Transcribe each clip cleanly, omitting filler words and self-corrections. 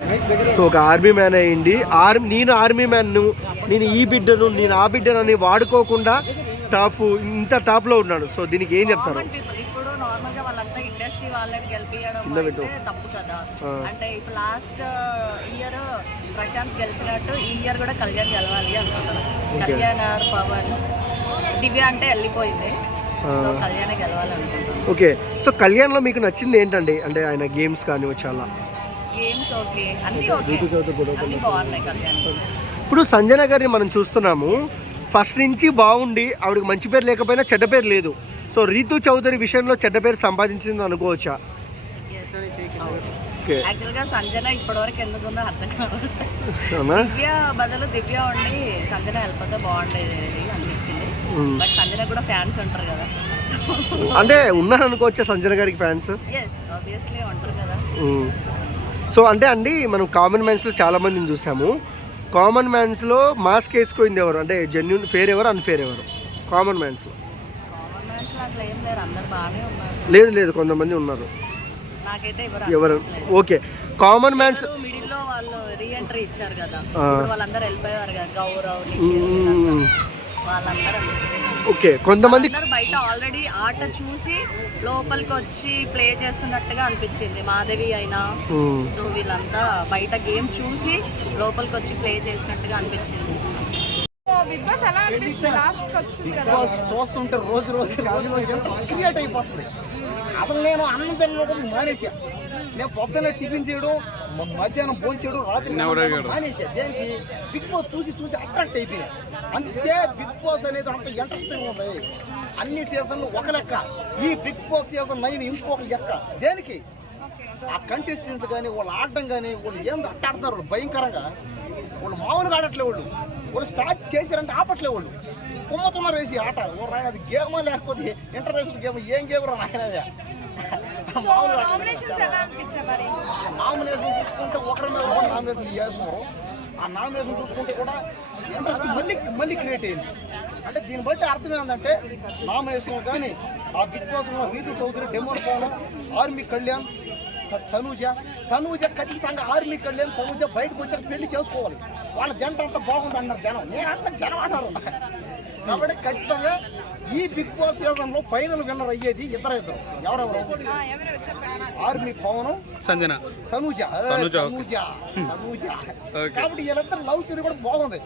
So ఒక army man అయ్యింది, నేను ఆర్మీ మ్యాన్ను, నేను ఈ బిడ్డను, నేను ఆ బిడ్డను అని వాడుకోకుండా ఇంత టాప్లో ఉన్నాడు. సో దీనికి ఏం చెప్తారు? ఇప్పుడు నార్మల్గా వాళ్ళంతా ఇండస్ట్రీ వాళ్ళని గెలిపించడం అయితే తప్పు కదా. అంటే ఇప్పుడు లాస్ట్ ఇయర్ ప్రశాంత్ గెలిచినట్టు ఈ ఇయర్ కూడా కళ్యాణ్ గెలవాలి అనుకుంటున్నాను. కళ్యాణ్ ఆర్ పవన్, దివ్య అంటే వెళ్ళిపోయింది, సో కళ్యాణ్ గెలవాలనుకుంటున్నాను. ఓకే, సో కళ్యాణ్లో మీకు నచ్చింది ఏంటండి? అంటే ఆయన గేమ్స్ కానీ చాలా గేమ్స్ ఓకే, అన్నీ ఓకే, అన్నీ బాగున్నాయి కళ్యాణ్. ఇప్పుడు సంజన గారిని మనం చూస్తున్నాము, ఫస్ట్ నుంచి బాగుండి ఆవిడకి మంచి పేరు లేకపోయినా చెడ్డ పేరు లేదు. సో రీతు చౌదరి విషయంలో చెడ్డ పేరు సంపాదించింది అనుకోవచ్చా? యాక్చువల్గా సంజన ఇప్పటివరకు ఎందుకు ఉందో అర్థం కాదు. దివ్య బదులు దివ్య ఉండి సంజన వెళ్ళిపోతే బాగుండేది అనిపించింది. బట్ సంజన కూడా ఫ్యాన్స్ ఉంటారు కదా, అంటే ఉన్నారు అనుకోవచ్చా సంజన గారికి ఫ్యాన్స్? ఎస్ ఆబ్వియస్లీ ఉంటారు కదా. సో అంటే అండి మనం కామన్ మ్యాన్స్లో చాలా మందిని చూసాము. కామన్ మ్యాన్స్లో మాస్క్ వేసుకోయింది ఎవరు? అంటే జెన్యూన్ ఫేర్ ఎవరు, అన్ఫేర్ ఎవరు కామన్ మ్యాన్స్లో? అట్లా ఏం లేరు, అందరు బాగానే ఉన్నారు. లేదు కొంతమంది ఉన్నారు. నాకైతే ఎవరు? ఓకే, కామన్ మ్యాన్స్ మిడిల్లో వాళ్ళు రీఎంట్రీ ఇచ్చారు కదా, వాళ్ళందరూ వెళ్ళిపోయారు కదా, గౌరవ్ వాళ్ళందరూ. ఓకే, కొంతమంది బయట ఆల్రెడీ ఆట చూసి లోపలికి వచ్చి ప్లే చేస్తున్నట్టుగా అనిపించింది, మాధవి అయినా. సో వీళ్ళంతా బయట గేమ్ చూసి లోపలికి వచ్చి ప్లే చేసినట్టుగా అనిపించింది. బిగ్ బాస్ ఎలా అనిపిస్తుంది? లాస్ట్ వచ్చింది కదా, చూస్తుంటే రోజు క్రియేట్ అయిపోతుంది. అసలు నేను అన్నం తినడం మానేసా. నేను పొద్దున్న టిఫిన్ చేయడం, మధ్యాహ్నం భోజనం చేయడం, రాత్రి మానేసా. దేనికి? బిగ్ బాస్ చూసి అట్రాక్ట్ అయిపోయినా. అంతే, బిగ్ బాస్ అనేది అంత ఇంట్రెస్టింగ్ ఉంది. అన్ని సీజన్లు ఒక లెక్క, ఈ బిగ్ బాస్ సీజన్ 9 ఇంకొక లెక్క. దేనికి? ఆ కంటెస్టెంట్స్ కానీ వాళ్ళు ఆడడం కానీ వాళ్ళు ఏందో అట్టాడుతున్నారు వాళ్ళు భయంకరంగా. వాళ్ళు మామూలుగా ఆడట్లే, వాళ్ళు స్టార్ట్ చేశారంటే ఆపట్లే, వాళ్ళు కుమ్మతున్నారు వేసి ఆట. రాయన అది గేమా లేకపోతే ఇంటర్నేషనల్ గేమ్, ఏం గేమ్ రా నాయన. నామినేషన్ చూసుకుంటే ఒకరి మీద ఒకరు నామినేషన్ చేస్తున్నారు. ఆ నామినేషన్ చూసుకుంటే కూడా ఇంట్రెస్ట్ మళ్ళీ క్రియేట్ అయింది. అంటే దీన్ని బట్టి అర్థం ఏంటంటే నామినేషన్ కానీ ఆ Bigg Boss Rithu Chowdary, demon Pavan, army Kalyan, Tanuja ఖచ్చితంగా ఆర్మీ కళ్యాణ్ తనూజ బయటకు వచ్చాక పెళ్లి చేసుకోవాలి. వాళ్ళ జంట అంతా బాగుంది అన్నారు జనం. నేను అంటే జనం అంటారు. కాబట్టి ఖచ్చితంగా ఈ బిగ్ బాస్ సీజన్లో ఫైనల్ విన్నర్ అయ్యేది ఇద్దరు. ఎవరెవరు? ఆర్మీ పవన్, సంజన, తనూజ. కాబట్టి వీళ్ళిద్దరు లవ్ స్టోరీ కూడా బాగుంది.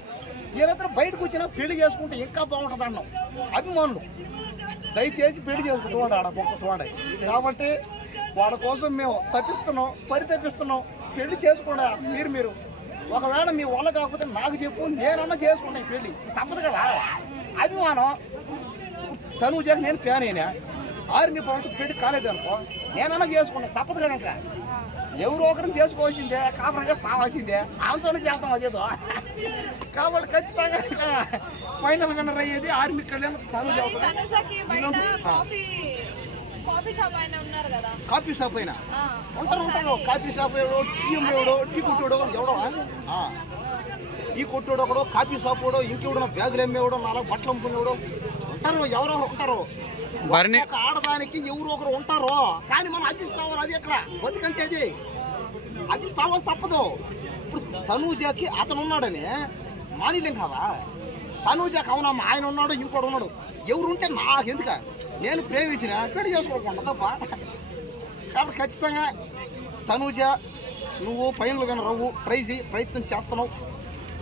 వీళ్ళిద్దరు బయటకు వచ్చినా పెళ్లి చేసుకుంటే ఇంకా బాగుంటుంది అన్నాం అభిమానులు. దయచేసి పెళ్లి చేసుకుంటూ చూడండి, ఆడ పక్క చూడండి. కాబట్టి వాళ్ళ కోసం మేము పరితపిస్తున్నాం. పెళ్లి చేసుకోండి మీరు. ఒకవేళ మీ వల్ల కాకపోతే నాకు చెప్పు, నేనన్నా చేసుకున్నాను పెళ్లి. తప్పదు కదా, అభిమానం. తనూజకి నేను ఫ్యాన్ అయినా, ఆర్మీ పవన్తో పెళ్లి కాలేదు అనుకో, నేనన్నా చేసుకున్నాను. తప్పదు కదా, ఇంకా ఎవరో ఒకరిని చేసుకోవాల్సిందే, కాపురంగా సావాల్సిందే. ఆమెతోనే చేస్తాం అదేదో. కాబట్టి ఖచ్చితంగా ఫైనల్ విన్నర్ అయ్యేది army Kalyan, Tanuja. Coffee shop ఆయన ఉన్నారు కదా, కాఫీ షాప్ అయినా ఉంటారు. కాఫీ షాప్ టీ కొట్టుడు ఎవడో, టీ కొట్టుడు ఒకడు, కాఫీ షాప్ కూడా, ఇంకెవడో బ్యాగులు అమ్మేవాడు, నాలుగు బట్టలు అమ్ముకునేవాడు ఉంటారు. ఎవరో ఉంటారు. ఆడదానికి ఎవరు ఒకరు ఉంటారు. కానీ మనం అడ్జస్ట్ అవ్వాలి. అది ఎక్కడ బతికంటే అది అడ్జస్ట్ అవ్వాలి, తప్పదు. ఇప్పుడు తనూజకి అతను ఉన్నాడని మానిలేం కదా. తనూజకి అవునమ్మా ఆయన ఉన్నాడు, ఇంకోటి ఉన్నాడు. ఎవరు ఉంటే నాకు ఎందుక, నేను ప్రేమించిన పెళ్లి చేసుకోకుండా తప్ప. కాబట్టి ఖచ్చితంగా తనూజ నువ్వు ఫైనల్ విన్నర్ అవ్వు, ప్రయత్నం చేస్తున్నావు.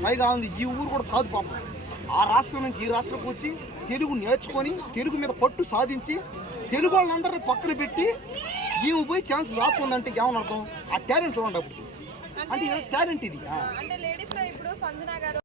పైగా ఉంది ఈ ఊరు కూడా కాదు పాపం. ఆ రాష్ట్రం నుంచి ఈ రాష్ట్రంకి వచ్చి తెలుగు నేర్చుకొని తెలుగు మీద పట్టు సాధించి తెలుగు వాళ్ళందరినీ పక్కన పెట్టి ఈమె పోయి ఛాన్స్ లాక్కుందంటే ఏమని అర్థం? ఆ టాలెంట్ చూడండి. అప్పుడు అంటే టాలెంట్ ఇది.